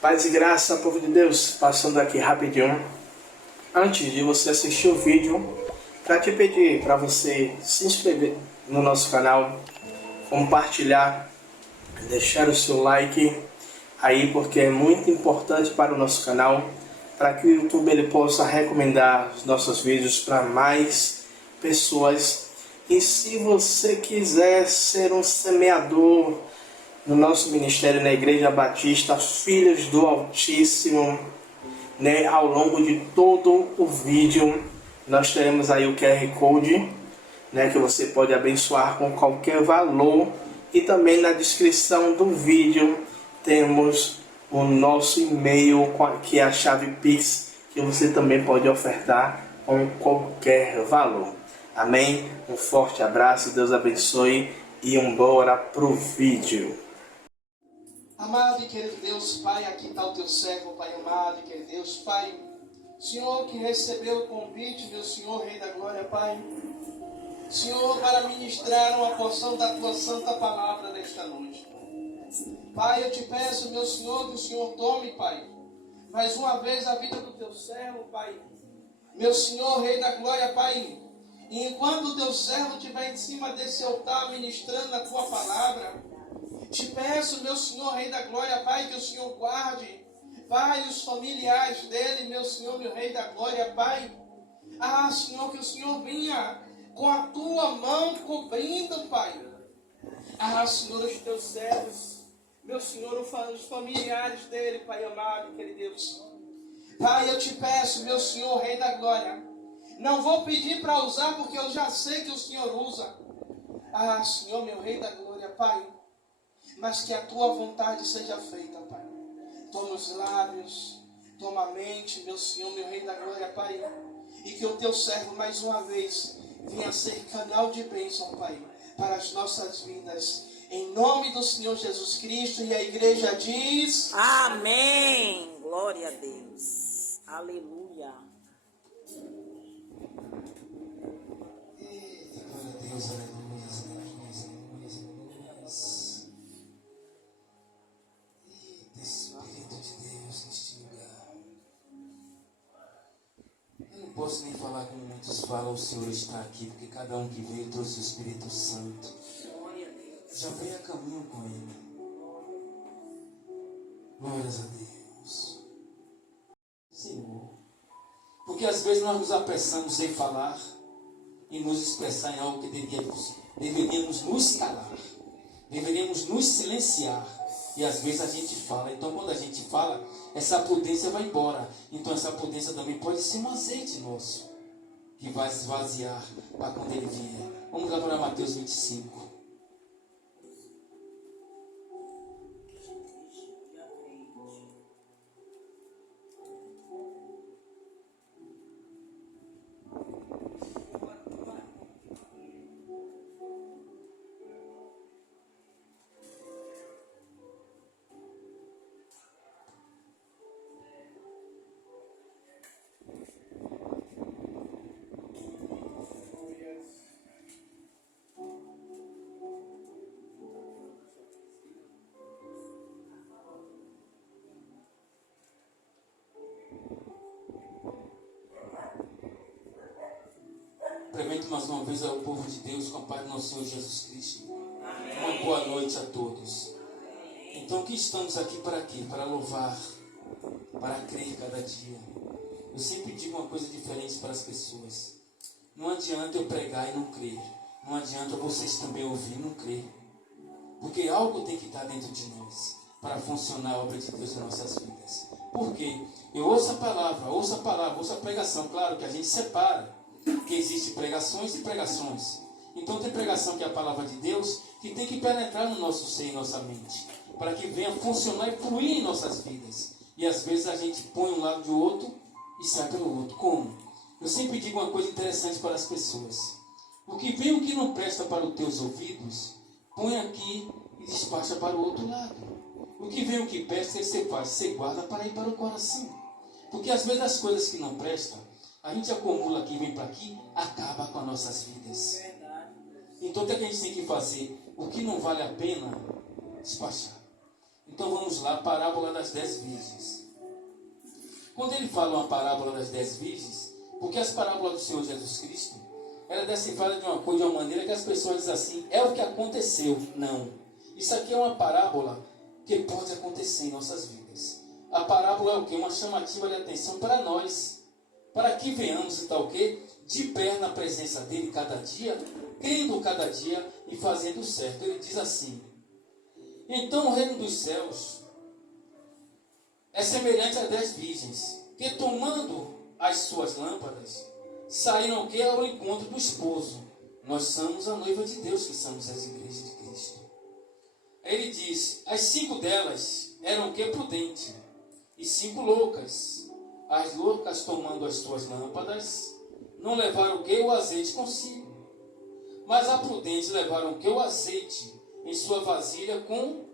Paz e graça, povo de Deus, passando aqui rapidinho. Antes de você assistir o vídeo, para te pedir para você se inscrever no nosso canal, compartilhar, deixar o seu like aí, porque é muito importante para o nosso canal, para que o YouTube ele possa recomendar os nossos vídeos para mais pessoas. E se você quiser ser um semeador no nosso ministério na Igreja Batista Filhos do Altíssimo, né, ao longo de todo o vídeo nós teremos aí o QR Code, né, que você pode abençoar com qualquer valor, e também na descrição do vídeo temos o nosso e-mail, que é a chave Pix, que você também pode ofertar com qualquer valor. Amém? Um forte abraço, Deus abençoe e bora pro vídeo. Amado e querido Deus, Pai, aqui está o teu servo, Pai amado e querido Deus, Pai, Senhor que recebeu o convite, meu Senhor, Rei da Glória, Pai, Senhor, para ministrar uma porção da tua santa palavra nesta noite. Pai, eu te peço, meu Senhor, que o Senhor tome, Pai, mais uma vez a vida do teu servo, Pai, meu Senhor, Rei da Glória, Pai, e enquanto o teu servo estiver em cima desse altar ministrando a tua palavra, te peço, meu Senhor, Rei da Glória, Pai, que o Senhor guarde, Pai, os familiares dele, meu Senhor, meu Rei da Glória, Pai. Ah, Senhor, que o Senhor vinha com a tua mão cobrindo, Pai. Ah, Senhor, os teus servos, meu Senhor, os familiares dele, Pai amado, querido Deus. Pai, eu te peço, meu Senhor, Rei da Glória, não vou pedir para usar, porque eu já sei que o Senhor usa. Ah, Senhor, meu Rei da Glória, Pai, mas que a tua vontade seja feita, Pai. Toma os lábios, toma a mente, meu Senhor, meu Rei da Glória, Pai. E que o teu servo, mais uma vez, venha ser canal de bênção, Pai, para as nossas vidas. Em nome do Senhor Jesus Cristo, e a igreja diz... Amém! Glória a Deus. Aleluia. Eita, glória a Deus, aleluia. Posso nem falar como muitos falam, o Senhor está aqui, porque cada um que veio trouxe o Espírito Santo. Já veio a caminho com Ele. Glórias a Deus. Senhor. Porque às vezes nós nos apressamos em falar e nos expressar em algo que deveríamos nos calar. Deveríamos nos silenciar. E às vezes a gente fala. Então quando a gente fala, essa prudência vai embora. Então essa prudência também pode ser um azeite nosso, que vai esvaziar para quando ele vier. Vamos lá para Mateus 25. Implemento mais uma vez ao povo de Deus com a paz do nosso Senhor Jesus Cristo. Amém. Uma boa noite a todos. Então, o que estamos aqui para quê? Para louvar, para crer cada dia. Eu sempre digo uma coisa diferente para as pessoas. Não adianta eu pregar e não crer. Não adianta vocês também ouvir e não crer. Porque algo tem que estar dentro de nós para funcionar a obra de Deus em nossas vidas. Por quê? Eu ouço a palavra, ouço a pregação. Claro que a gente separa. Que existem pregações e pregações. Então tem pregação que é a palavra de Deus, que tem que penetrar no nosso ser e nossa mente, para que venha funcionar e fluir em nossas vidas. E às vezes a gente põe um lado do outro e sai pelo outro. Como? Eu sempre digo uma coisa interessante para as pessoas. O que vem, o que não presta para os teus ouvidos, põe aqui e despacha para o outro lado. O que vem, o que presta, você faz, você guarda para ir para o coração. Porque às vezes as coisas que não prestam, a gente acumula aqui, vem para aqui, acaba com as nossas vidas. Então o que a gente tem que fazer? O que não vale a pena, despachar. Então vamos lá, parábola das 10 virgens. Quando ele fala uma parábola das 10 virgens, porque as parábolas do Senhor Jesus Cristo, ela é decifrada de uma coisa, de uma maneira que as pessoas dizem assim, é o que aconteceu. Não. Isso aqui é uma parábola que pode acontecer em nossas vidas. A parábola é o quê? Uma chamativa de atenção para nós, para que venhamos e tal o quê? De pé na presença dele cada dia, crendo cada dia e fazendo o certo. Ele diz assim: então o reino dos céus é semelhante a 10 virgens, que tomando as suas lâmpadas, saíram o quê? Ao encontro do esposo. Nós somos a noiva de Deus, que somos as igrejas de Cristo. Ele diz, as 5 delas eram o quê? Prudentes, e 5 loucas. As loucas, tomando as suas lâmpadas, não levaram o quê? O azeite consigo. Mas a prudente levaram o quê? O azeite em sua vasilha com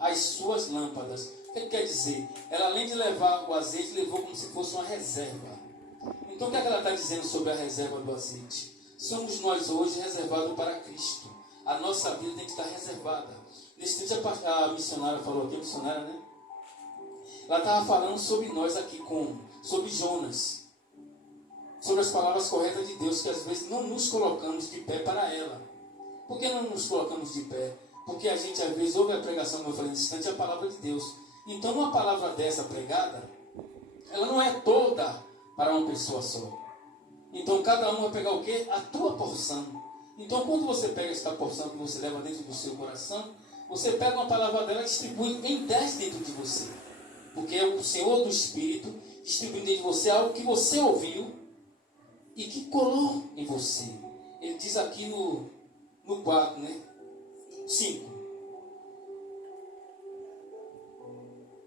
as suas lâmpadas. O que quer dizer? Ela, além de levar o azeite, levou como se fosse uma reserva. Então o que ela está dizendo sobre a reserva do azeite? Somos nós hoje reservados para Cristo. A nossa vida tem que estar reservada. Nesse tempo a missionária falou aqui, a missionária, né? Ela estava falando sobre nós aqui, sobre Jonas. Sobre as palavras corretas de Deus, que às vezes não nos colocamos de pé para ela. Por que não nos colocamos de pé? Porque a gente às vezes ouve a pregação, como eu falei nesse instante, é a palavra de Deus. Então uma palavra dessa pregada, ela não é toda para uma pessoa só. Então cada um vai pegar o quê? A tua porção. Então quando você pega esta porção que você leva dentro do seu coração, você pega uma palavra dela e distribui em 10 dentro de você. Porque é o Senhor do Espírito distribuindo dentro de você algo que você ouviu e que colou em você. Ele diz aqui no 4, né? 5.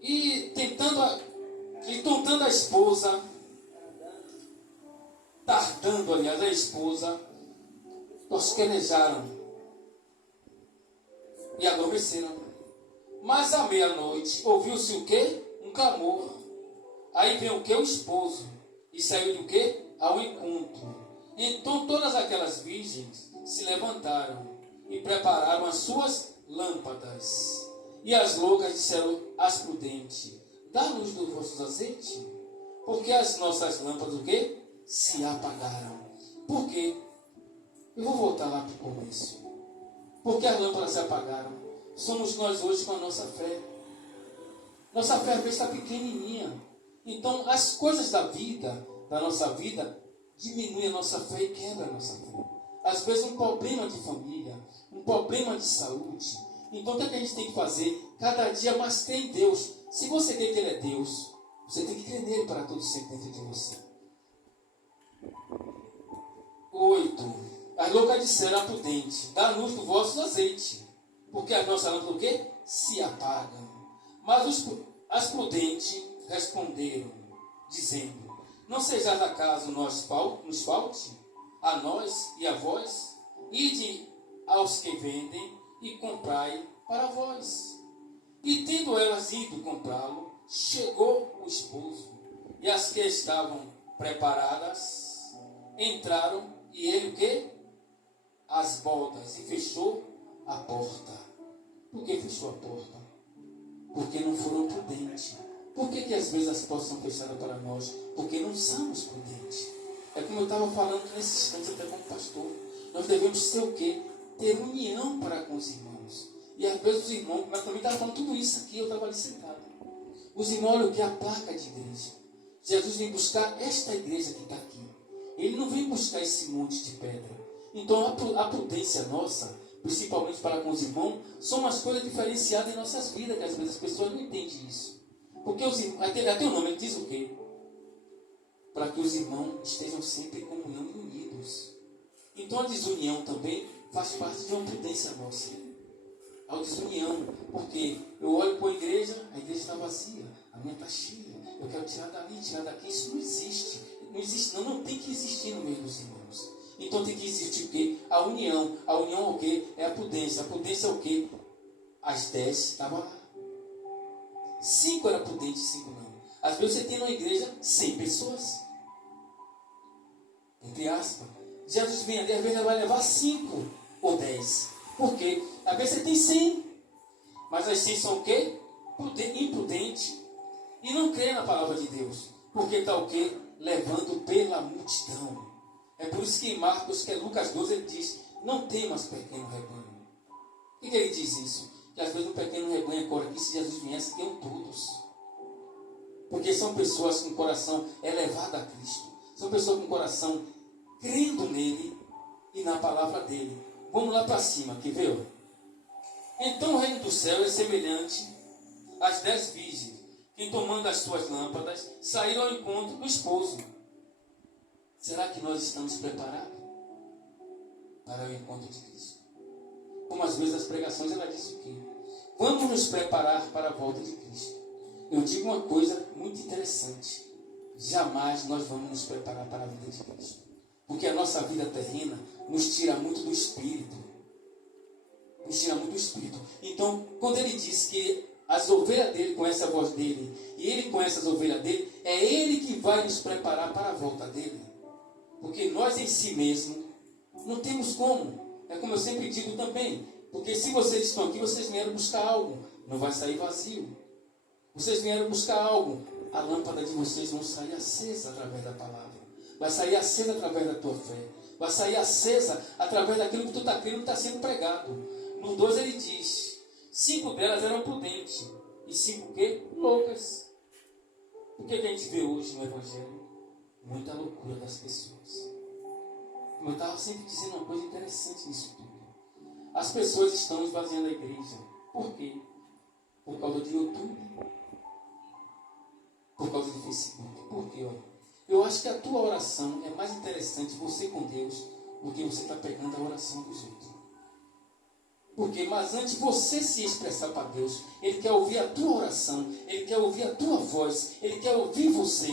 E tentando a esposa, tardando, aliás, a esposa, tosquenejaram e adormeceram. Mas à meia-noite ouviu-se o quê? Um clamor. Aí vem o quê? O esposo. E saiu de o quê? Ao encontro. Então todas aquelas virgens se levantaram e prepararam as suas lâmpadas. E as loucas disseram às prudentes: dá-nos do vosso azeite, porque as nossas lâmpadas o quê? Se apagaram. Por quê? Eu vou voltar lá para o começo. Porque as lâmpadas se apagaram. Somos nós hoje com a nossa fé. Nossa fé às vezes está pequenininha. Então as coisas da vida, da nossa vida, diminuem a nossa fé e quebra a nossa fé. Às vezes um problema de família, um problema de saúde. Então o que a gente tem que fazer? Cada dia mais crer em Deus. Se você crê que Ele é Deus, você tem que crer nele para todo sempre dentro de você. 8. As loucas disseram à prudente: dá-nos do vosso azeite, porque as nossas lâmpadas o quê? Se apagam. Mas as prudentes responderam, dizendo: não sejais acaso nos falte a nós e a vós? Ide aos que vendem e comprai para vós. E tendo elas ido comprá-lo, chegou o esposo, e as que estavam preparadas entraram, e ele o quê? As bodas, e fechou a porta. Por que fechou a porta? Porque não foram prudentes. Por que às vezes as portas são fechadas para nós? Porque não somos prudentes. É como eu estava falando nesse instante até como pastor. Nós devemos ser o quê? Ter união para com os irmãos. E às vezes os irmãos, mas também estava falando tudo isso aqui, eu estava ali sentado. Os irmãos olham o que? A placa de igreja. Jesus vem buscar esta igreja que está aqui. Ele não vem buscar esse monte de pedra. Então a prudência nossa, principalmente para com os irmãos, são umas coisas diferenciadas em nossas vidas, que às vezes as pessoas não entendem isso. Porque os irmãos, até o nome, ele diz o quê? Para que os irmãos estejam sempre em comunhão e unidos. Então a desunião também faz parte de uma prudência nossa. A desunião, porque eu olho para a igreja está vazia, a minha está cheia, eu quero tirar dali, tirar daqui, isso não existe. Não existe, não tem que existir no meio dos irmãos. Então tem que existir o quê? A união é o quê? É a prudência é o quê? As 10 estavam lá. 5 era prudente, 5 não. Às vezes você tem numa igreja 100 pessoas. Entre aspas. Jesus vem ali, às vezes vai levar 5 ou 10. Por quê? Às vezes você tem 100. Mas as 100 são o quê? imprudente e não crê na palavra de Deus. Porque está o quê? Levando pela multidão. É por isso que em Marcos, que é Lucas 12, ele diz: não temas, pequeno rebanho. Por que ele diz isso? Que às vezes um pequeno rebanho agora aqui, se Jesus viesse, tem todos. Porque são pessoas com o coração elevado a Cristo. São pessoas com o coração crendo nele e na palavra dele. Vamos lá para cima, quer ver? Então o reino do céu é semelhante às 10 virgens, que tomando as suas lâmpadas, saíram ao encontro do esposo. Será que nós estamos preparados para o encontro de Cristo? Como às vezes as pregações, ela diz o quê? Vamos nos preparar para a volta de Cristo. Eu digo uma coisa muito interessante. Jamais nós vamos nos preparar para a vida de Cristo. Porque a nossa vida terrena nos tira muito do Espírito. Nos tira muito do Espírito. Então, quando ele diz que as ovelhas dele conhecem a voz dele, e ele conhece as ovelhas dele, é ele que vai nos preparar para a volta dele. Porque nós em si mesmo não temos como. É como eu sempre digo também. Porque se vocês estão aqui, vocês vieram buscar algo. Não vai sair vazio. Vocês vieram buscar algo. A lâmpada de vocês vão sair acesa através da palavra. Vai sair acesa através da tua fé. Vai sair acesa através daquilo que tu está crendo que está sendo pregado. No 12 ele diz: 5 delas eram prudentes. E 5 o quê? Loucas. O que a gente vê hoje no Evangelho? Muita loucura das pessoas. Como eu estava sempre dizendo uma coisa interessante nisso tudo. As pessoas estão esvaziando a igreja. Por quê? Por causa de YouTube. Por causa do Facebook. Por quê? Olha, eu acho que a tua oração é mais interessante, você com Deus, do que você está pegando a oração dos outros. Por quê? Mas antes de você se expressar para Deus, Ele quer ouvir a tua oração, Ele quer ouvir a tua voz, Ele quer ouvir você.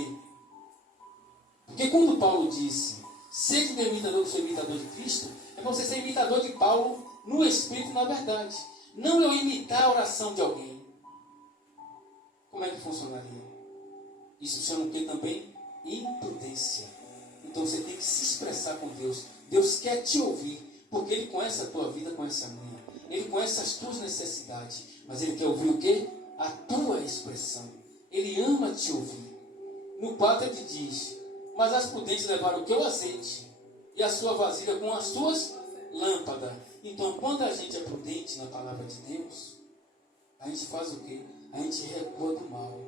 Porque quando Paulo disse: seja meu imitador, que sou imitador de Cristo, é você ser imitador de Paulo no Espírito e na verdade. Não eu imitar a oração de alguém. Como é que funcionaria? Isso chama o que também? Imprudência. Então você tem que se expressar com Deus. Deus quer te ouvir, porque Ele conhece a tua vida, conhece a minha. Ele conhece as tuas necessidades, mas Ele quer ouvir o quê? A tua expressão. Ele ama te ouvir. No 4 ele diz: mas as prudentes levaram o que? O azeite, e a sua vasilha com as suas lâmpadas. Então, quando a gente é prudente na palavra de Deus, a gente faz o quê? A gente recua do mal.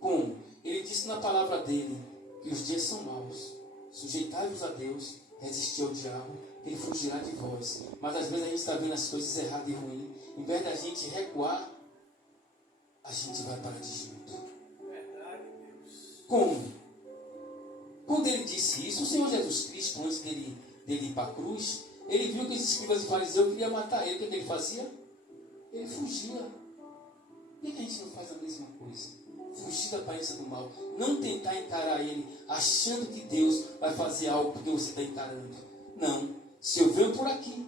Como? Ele disse na palavra dele que os dias são maus. Sujeitai-vos a Deus, resistir ao diabo, ele fugirá de vós. Mas às vezes a gente está vendo as coisas erradas e ruins. Em vez da gente recuar, a gente vai para de junto. Como? Quando ele disse isso, o Senhor Jesus Cristo, antes dele ir para a cruz, ele viu que os escribas e fariseus queriam matar ele. O que ele fazia? Ele fugia. Por que a gente não faz a mesma coisa? Fugir da aparência do mal. Não tentar encarar ele achando que Deus vai fazer algo porque você está encarando. Não. Se eu venho por aqui,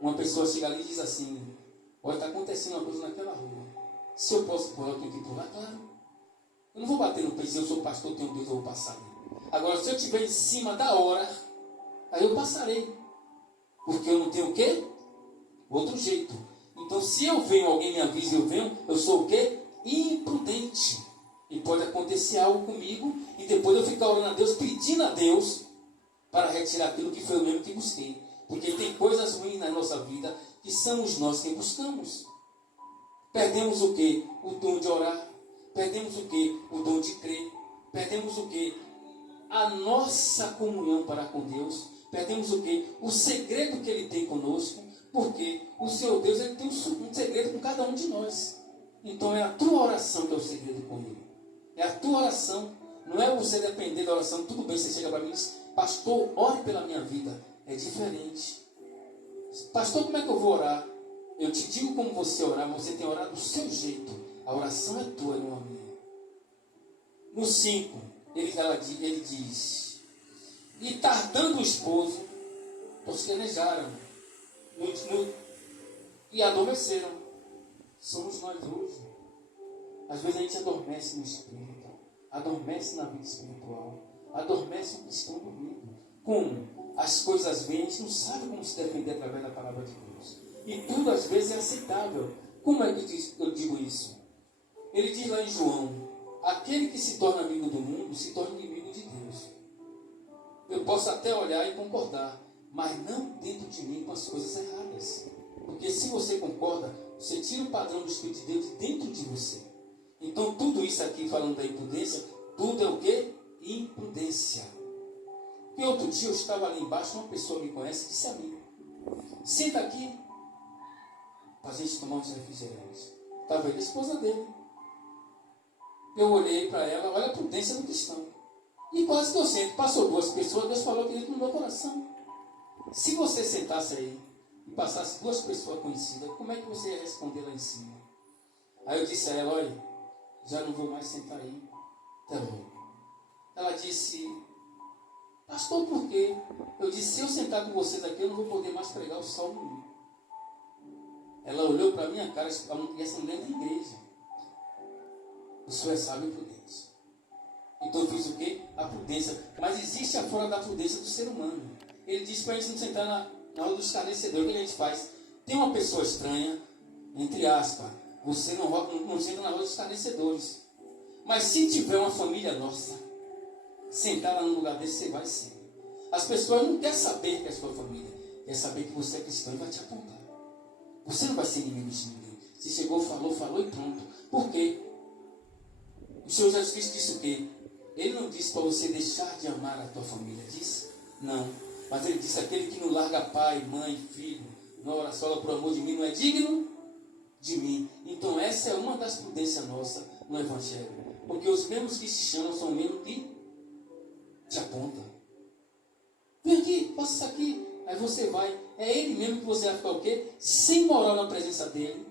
uma pessoa chega ali e diz assim: olha, está acontecendo uma coisa naquela rua. Se eu posso pular, eu tenho que pular, claro. Eu não vou bater no peito e dizer: eu sou pastor, tenho Deus, eu vou passar ali. Agora, se eu estiver em cima da hora, aí eu passarei. Porque eu não tenho o quê? Outro jeito. Então, se eu venho, alguém me avisa e eu venho, eu sou o quê? Imprudente. E pode acontecer algo comigo e depois eu ficar orando a Deus, pedindo a Deus para retirar aquilo que foi eu mesmo que busquei. Porque tem coisas ruins na nossa vida que somos nós quem buscamos. Perdemos o quê? O dom de orar. Perdemos o quê? O dom de crer. Perdemos o quê? A nossa comunhão para com Deus. Perdemos o quê? O segredo que Ele tem conosco. Porque o Senhor Deus, Ele tem um segredo com cada um de nós. Então é a tua oração que é o segredo com Ele. É a tua oração. Não é você depender da oração. Tudo bem, você chega para mim e diz: pastor, ore pela minha vida. É diferente. Pastor, como é que eu vou orar? Eu te digo como você orar, mas você tem que orar do seu jeito. A oração é tua, não a minha. No 5, ele diz: e tardando o esposo, tosquenejaram e adormeceram. Somos nós hoje. Às vezes a gente adormece no espírito, adormece na vida espiritual, adormece o cristão dormindo. Como? As coisas vêm, a gente não sabe como se defender através da palavra de Deus. E tudo às vezes é aceitável. Como é que eu digo isso? Ele diz lá em João: aquele que se torna amigo do mundo se torna inimigo de Deus. Eu posso até olhar e concordar, mas não dentro de mim com as coisas erradas. Porque se você concorda, você tira o padrão do Espírito de Deus de dentro de você. Então tudo isso aqui, falando da imprudência, tudo é o quê? Imprudência. E outro dia eu estava ali embaixo, uma pessoa me conhece e disse a mim: senta aqui para a gente tomar uns refrigerantes. Estava ele, a esposa dele. Eu olhei para ela, olha a prudência do cristão. E quase que eu sento. Passou 2 pessoas, Deus falou aquilo no meu coração. Se você sentasse aí e passasse 2 pessoas conhecidas, como é que você ia responder lá em cima? Aí eu disse a ela: olha, já não vou mais sentar aí. Até logo. Ela disse: pastor, por quê? Eu disse: se eu sentar com vocês aqui, eu não vou poder mais pregar o salmo nenhum. Ela olhou para a minha cara e essa mulher da igreja: o senhor é sábio e prudente. Então eu fiz o quê? A prudência. Mas existe a fora da prudência do ser humano. Ele disse para a gente não sentar na hora do escarnecedor. O que a gente faz? Tem uma pessoa estranha, entre aspas, você não senta na roda dos escarnecedores. Mas se tiver uma família nossa, sentar lá no lugar desse, você vai sim. As pessoas não querem saber que é sua família, quer saber que você é cristão e vai te apontar. Você não vai ser inimigo de ninguém. Se chegou, falou e pronto. Por quê? O Senhor Jesus Cristo disse o quê? Ele não disse para você deixar de amar a tua família. Disse? Não. Mas ele disse: aquele que não larga pai, mãe, filho, não ora sola por amor de mim, não é digno de mim. Então essa é uma das prudências nossas no Evangelho. Porque os mesmos que se chamam são os mesmos que te apontam. Vem aqui, faça isso aqui. Aí você vai. É ele mesmo que você vai ficar o quê? Sem moral na presença dele,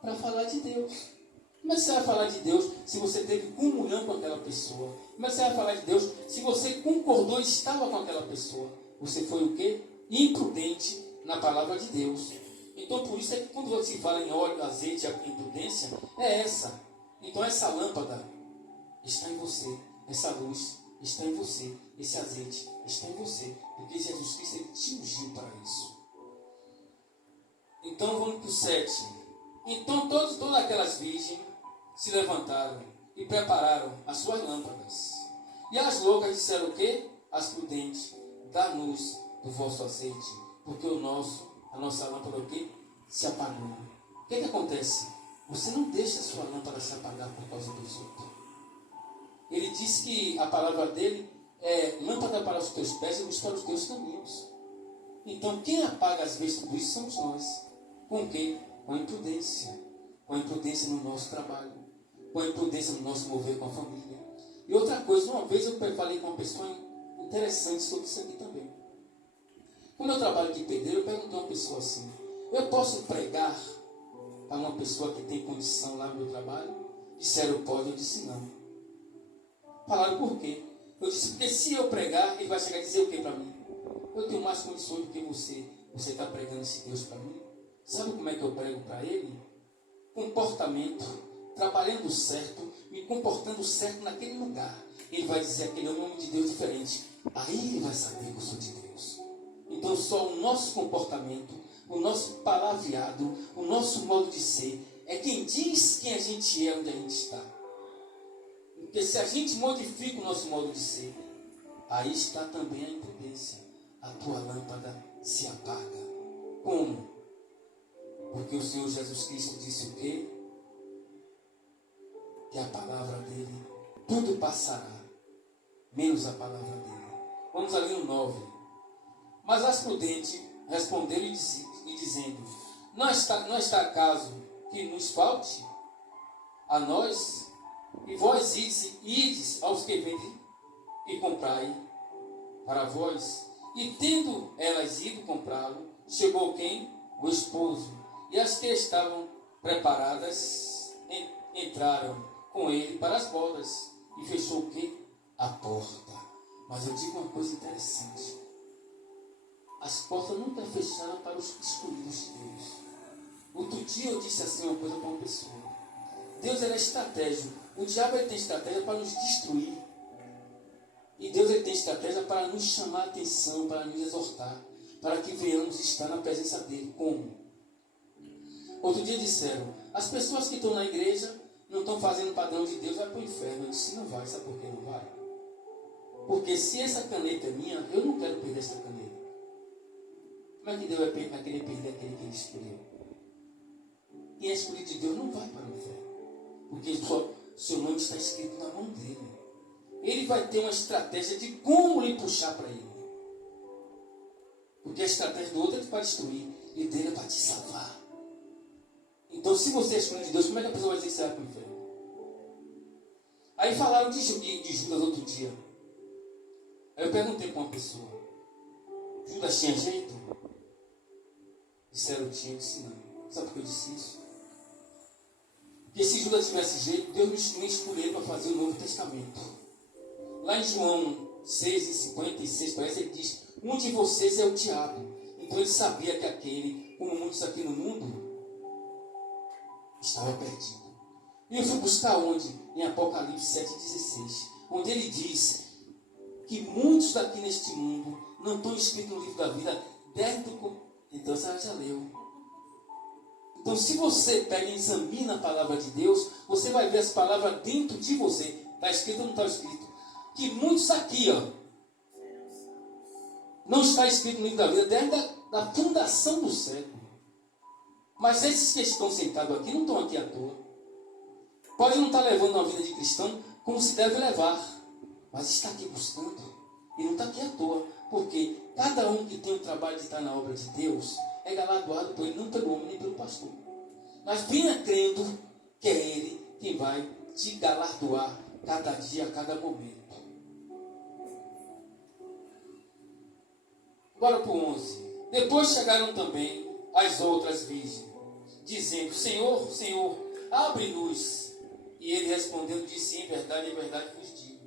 para falar de Deus. Como é que você vai falar de Deus se você teve comunhão com aquela pessoa? Como é que você vai falar de Deus se você concordou e estava com aquela pessoa? Você foi o quê? Imprudente na palavra de Deus. Então por isso é que quando você fala em óleo, azeite, a imprudência, é essa. Então essa lâmpada está em você. Essa luz está em você. Esse azeite está em você. Porque Jesus Cristo ele te ungiu para isso. Então vamos para o 7. Então todas aquelas virgens se levantaram e prepararam as suas lâmpadas. E as loucas disseram o quê? As prudentes: dá-nos do vosso azeite, porque a nossa lâmpada o quê? Se apagou. O que acontece? Você não deixa a sua lâmpada se apagar por causa dos outros. Ele disse que a palavra dele é lâmpada para os teus pés e luz para os teus caminhos. Então quem apaga às vezes tudo isso somos nós. Com o quê? Com a imprudência. Com a imprudência no nosso trabalho. Com a imprudência no nosso mover com a família. E outra coisa, uma vez eu falei com uma pessoa interessante sobre isso aqui também. Como eu trabalho de pedreiro, eu perguntei a uma pessoa assim: eu posso pregar a uma pessoa que tem condição lá no meu trabalho? Disseram: pode. Eu disse: não. Falaram: por quê? Eu disse: porque se eu pregar, ele vai chegar e dizer o quê para mim? Eu tenho mais condições do que você. Você está pregando esse Deus para mim? Sabe como é que eu prego para ele? Comportamento, trabalhando certo, me comportando certo naquele lugar. Ele vai dizer: aquele é um homem de Deus diferente. Aí ele vai saber que eu sou de Deus. Então só o nosso comportamento, o nosso palavreado, o nosso modo de ser, é quem diz quem a gente é, onde a gente está. Porque se a gente modifica o nosso modo de ser, aí está também a imprudência. A tua lâmpada se apaga. Como? Porque o Senhor Jesus Cristo disse o quê? Que a palavra dele, tudo passará, menos a palavra dele. Vamos ali no 9. Mas as prudentes responderam e dizendo: não está acaso que nos falte a nós? E vós ides aos que vendem e comprai para vós. E tendo elas ido comprá-lo, chegou quem? O esposo. E as que estavam preparadas entraram com ele para as bodas. E fechou o quê? A porta. Mas eu digo uma coisa interessante: as portas nunca fecharam para os escolhidos de Deus. Outro dia eu disse assim uma coisa para uma pessoa: Deus é estratégico. O diabo ele tem estratégia para nos destruir. E Deus ele tem estratégia para nos chamar a atenção, para nos exortar, para que venhamos estar na presença dele. Como? Outro dia disseram: as pessoas que estão na igreja não estão fazendo o padrão de Deus, vai para o inferno. Eu disse, não vai, sabe por que não vai? Porque se essa caneta é minha, eu não quero perder essa caneta. Como é que Deus vai querer perder aquele que ele escolheu? Quem é escolhido de Deus não vai para o inferno. Porque seu nome está escrito na mão dele. Ele vai ter uma estratégia de como lhe puxar para ele. Porque a estratégia do outro é para destruir. E dele é para te salvar. Então, se você é escolhido de Deus, como é que a pessoa vai dizer que você vai para o inferno? Aí falaram de Judas outro dia. Aí eu perguntei para uma pessoa: Judas tinha jeito? Disseram tinha, eu disse não. Sabe por que eu disse isso? Porque se Judas tivesse jeito, Deus me escolheu para fazer o Novo Testamento. Lá em João 6,56, parece que ele diz: um de vocês é o diabo. Então ele sabia que aquele, como muitos aqui no mundo, estava perdido. E eu fui buscar onde? Em Apocalipse 7,16, onde ele diz que muitos daqui neste mundo não estão escritos no livro da vida desde o... Então você já leu. Então se você pega e examina a palavra de Deus, você vai ver essa palavra dentro de você. Está escrito ou não está escrito? Que muitos aqui, não está escrito no livro da vida desde a fundação do século. Mas esses que estão sentados aqui não estão aqui à toa. Pode não estar levando uma vida de cristão como se deve levar, mas está aqui buscando e não está aqui à toa, porque cada um que tem o trabalho de estar na obra de Deus é galardoado por ele, não pelo homem nem pelo pastor. Mas venha crendo que é ele quem vai te galardoar cada dia, a cada momento. Bora para o 11. Depois chegaram também as outras virgens, dizendo: Senhor, Senhor, abre-nos. E ele respondendo disse: em verdade vos digo,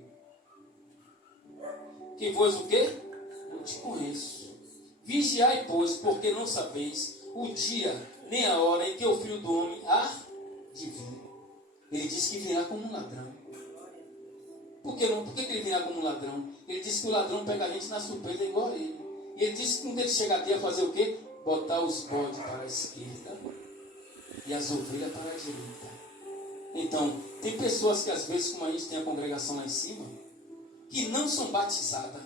que vós o quê? Não te conheço. Vigiai, pois, porque não sabeis o dia nem a hora em que o Filho do Homem há de vir. Ele disse que virá como um ladrão. Por que ele virá como um ladrão? Ele disse que o ladrão pega a gente na surpresa igual a ele. E ele disse que quando ele chegar ia fazer o quê? Botar os bodes para a esquerda e as ovelhas para a direita. Então, tem pessoas que às vezes, como a gente tem a congregação lá em cima, que não são batizadas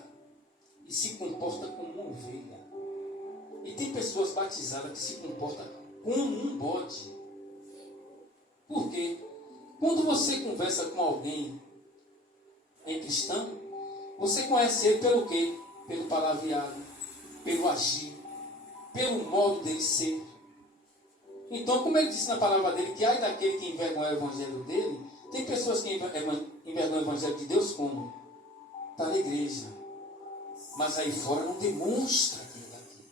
e se comportam como uma ovelha. E tem pessoas batizadas que se comportam como um bode. Por quê? Quando você conversa com alguém cristão, você conhece ele pelo quê? Pelo palavreado, pelo agir, pelo modo dele ser. Então, como ele disse na palavra dele, que ai daquele que envergonha o evangelho dele, tem pessoas que envergonham o evangelho de Deus como? Está na igreja, mas aí fora não demonstra aquilo daqui.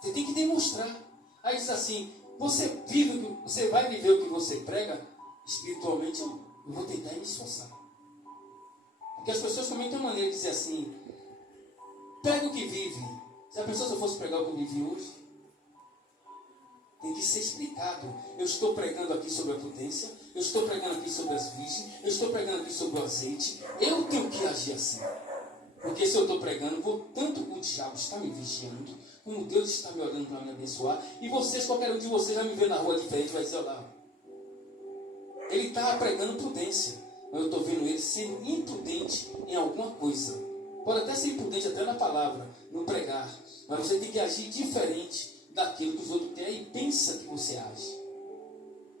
Você tem que demonstrar. Aí diz assim: você vai viver o que você prega espiritualmente. Eu vou tentar me esforçar. Porque as pessoas também têm uma maneira de dizer assim: prega o que vive. Se a pessoa só fosse pregar o que vive hoje, tem que ser explicado. Eu estou pregando aqui sobre a prudência, eu estou pregando aqui sobre as virgens, eu estou pregando aqui sobre o azeite. Eu tenho que agir assim. Porque se eu estou pregando, tanto o diabo está me vigiando, como Deus está me olhando para me abençoar. E vocês, qualquer um de vocês vai me ver na rua diferente, vai dizer: olha lá, ele está pregando prudência, mas eu estou vendo ele sendo imprudente em alguma coisa. Pode até ser imprudente até na palavra, no pregar, mas você tem que agir diferente daquilo que os outros querem e pensa que você age.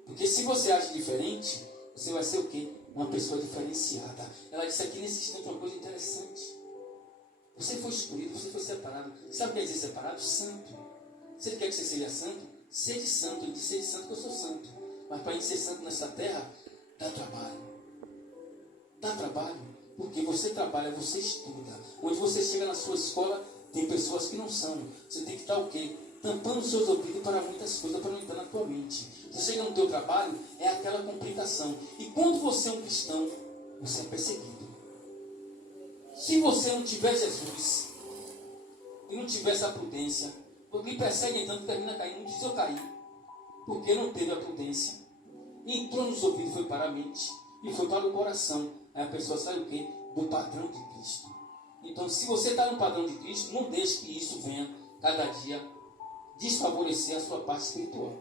Porque se você age diferente, você vai ser o quê? Uma pessoa diferenciada. Ela disse aqui nesse instante uma coisa interessante. Você foi escolhido, você foi separado. Sabe o que quer dizer separado? Santo. Se ele quer que você seja santo, seja santo. Ele diz: seja santo que eu sou santo. Mas para a gente ser santo nessa terra, dá trabalho. Dá trabalho. Porque você trabalha, você estuda. Onde você chega na sua escola, tem pessoas que não são. Você tem que estar o quê? Tampando os seus ouvidos para muitas coisas, para não entrar na tua mente. Você chega no teu trabalho, é aquela complicação. E quando você é um cristão, você é perseguido. Se você não tiver Jesus e não tiver essa prudência, me perseguem tanto que termina caindo. Não diz eu caí, porque não teve a prudência. Entrou nos ouvidos, foi para a mente e foi para o coração. Aí a pessoa sai o quê? Do padrão de Cristo. Então, se você está no padrão de Cristo, não deixe que isso venha cada dia desfavorecer a sua parte espiritual.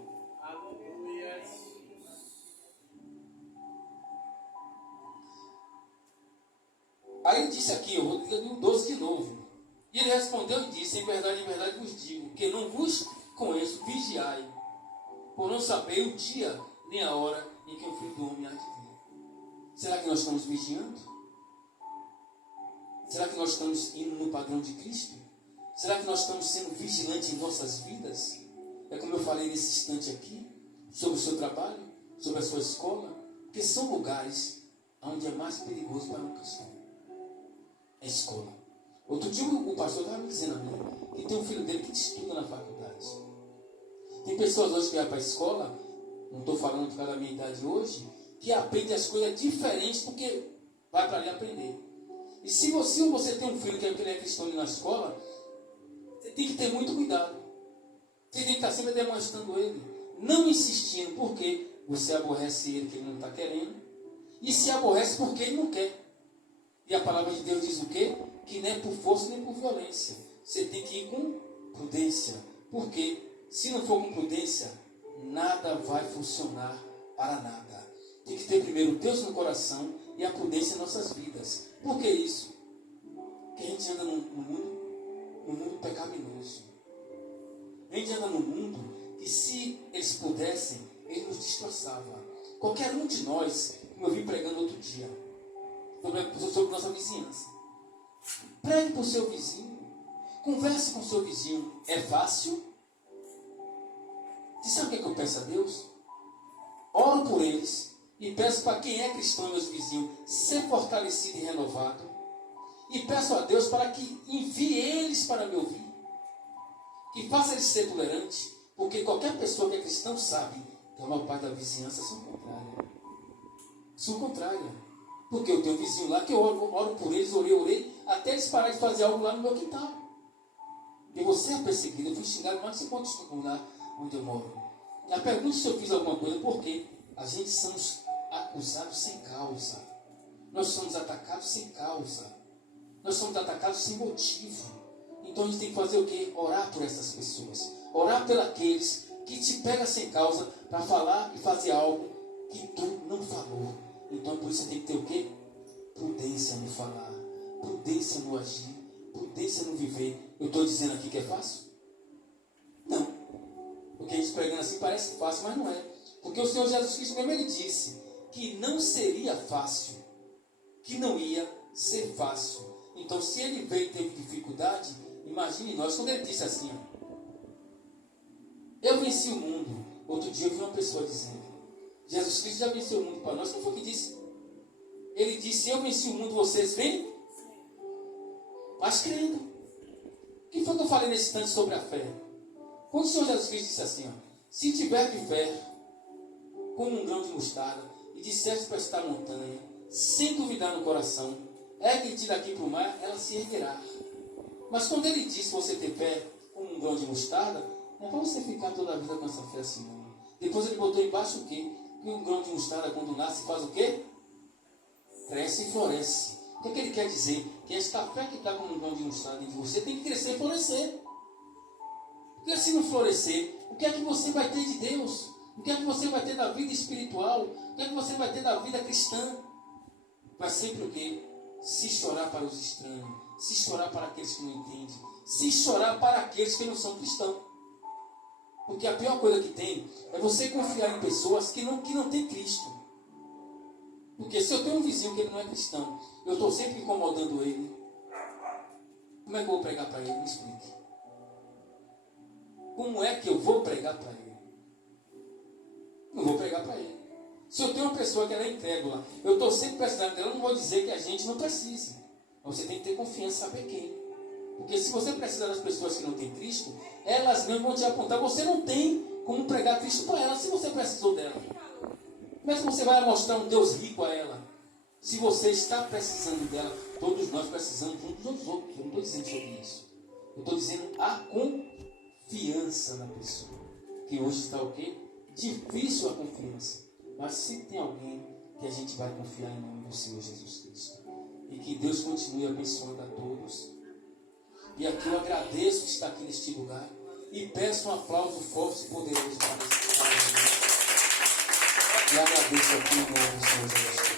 Aí ele disse aqui, eu vou ler o 12 de novo. E ele respondeu e disse, em verdade vos digo, que não vos conheço, vigiai, por não saber o dia nem a hora em que o Filho do Homem há de vir. Será que nós estamos vigiando? Será que nós estamos indo no padrão de Cristo? Será que nós estamos sendo vigilantes em nossas vidas? É como eu falei nesse instante aqui, sobre o seu trabalho, sobre a sua escola, porque são lugares onde é mais perigoso para um cristão. É escola. Outro dia o pastor estava me dizendo a mim que tem um filho dele que estuda na faculdade. Tem pessoas hoje que vão para a escola, não estou falando por causa da minha idade hoje, que aprende as coisas diferentes porque vai para ali aprender. E se você tem um filho que é cristão na escola, você tem que ter muito cuidado. Você tem que estar sempre demonstrando ele, não insistindo, porque você aborrece ele que ele não está querendo, e se aborrece porque ele não quer. E a palavra de Deus diz o quê? Que nem por força nem por violência. Você tem que ir com prudência. Porque se não for com prudência, nada vai funcionar para nada. Tem que ter primeiro Deus no coração e a prudência em nossas vidas. Por que isso? Porque a gente anda num mundo pecaminoso. A gente anda num mundo que, se eles pudessem, eles nos destroçavam. Qualquer um de nós, como eu vim pregando outro dia, sobre nossa vizinhança. Pregue para o seu vizinho. Converse com o seu vizinho. É fácil? Você sabe o que é que eu peço a Deus? Oro por eles e peço para quem é cristão e meus vizinhos ser fortalecido e renovado. E peço a Deus para que envie eles para me ouvir. Que faça eles ser tolerantes. Porque qualquer pessoa que é cristão sabe que a maior parte da vizinhança são contrárias. São contrárias. Porque eu tenho um vizinho lá que eu oro por eles, orei, até eles pararem de fazer algo lá no meu quintal. E você é perseguido. Eu fui xingado mais de 50 estudos lá onde eu moro. E a pergunta se eu fiz alguma coisa, por quê? A gente somos acusados sem causa. Nós somos atacados sem causa. Nós somos atacados sem motivo. Então a gente tem que fazer o quê? Orar por essas pessoas. Orar por aqueles que te pegam sem causa para falar e fazer algo que tu não falou. Então por isso você tem que ter o quê? Prudência no falar, prudência no agir, prudência no viver. Eu estou dizendo aqui que é fácil? Não. Porque a gente pregando assim parece fácil, mas não é. Porque o Senhor Jesus Cristo mesmo ele disse que não seria fácil, que não ia ser fácil. Então se ele veio e teve dificuldade, imagine nós, quando ele disse assim, eu venci o mundo. Outro dia eu vi uma pessoa dizendo, Jesus Cristo já venceu o mundo para nós. Quem foi que disse? Ele disse, eu venci o mundo, vocês vêm? Mas crendo. O que foi que eu falei nesse instante sobre a fé? Quando o Senhor Jesus Cristo disse assim, se tiver de fé, como um grão de mostarda, e disseste para esta montanha, sem duvidar no coração, ergue-te daqui para o mar, ela se erguerá. Mas quando ele disse você ter fé como um grão de mostarda, não é para você ficar toda a vida com essa fé assim, não. Depois ele botou embaixo o quê? Que um grão de mostarda, quando nasce, faz o quê? Cresce e floresce. O que é que ele quer dizer? Que esta fé que está como um grão de mostarda em você tem que crescer e florescer. Porque se não florescer, o que é que você vai ter de Deus? O que é que você vai ter da vida espiritual? O que é que você vai ter da vida cristã? Vai sempre o quê? Se chorar para os estranhos, se chorar para aqueles que não entendem, se chorar para aqueles que não são cristãos. Porque a pior coisa que tem é você confiar em pessoas que não têm Cristo. Porque se eu tenho um vizinho que ele não é cristão, eu estou sempre incomodando ele, como é que eu vou pregar para ele? Me explique. Como é que eu vou pregar para ele? Não vou pregar para ele. Se eu tenho uma pessoa que ela é incrédula, eu estou sempre precisando dela, eu não vou dizer que a gente não precise. Mas você tem que ter confiança, saber quem. Porque se você precisa das pessoas que não têm Cristo, elas mesmo vão te apontar. Você não tem como pregar Cristo para elas se você precisou dela. Como é que você vai mostrar um Deus rico a ela? Se você está precisando dela, todos nós precisamos uns dos outros. Eu não estou dizendo sobre isso. Eu estou dizendo a confiança na pessoa. Que hoje está o quê? Difícil a confiança. Mas se tem alguém que a gente vai confiar em nome do Senhor Jesus Cristo. E que Deus continue abençoando a todos. E aqui eu agradeço estar aqui neste lugar. E peço um aplauso forte e poderoso para esse Pai. E agradeço aqui em nome do Senhor Jesus Cristo.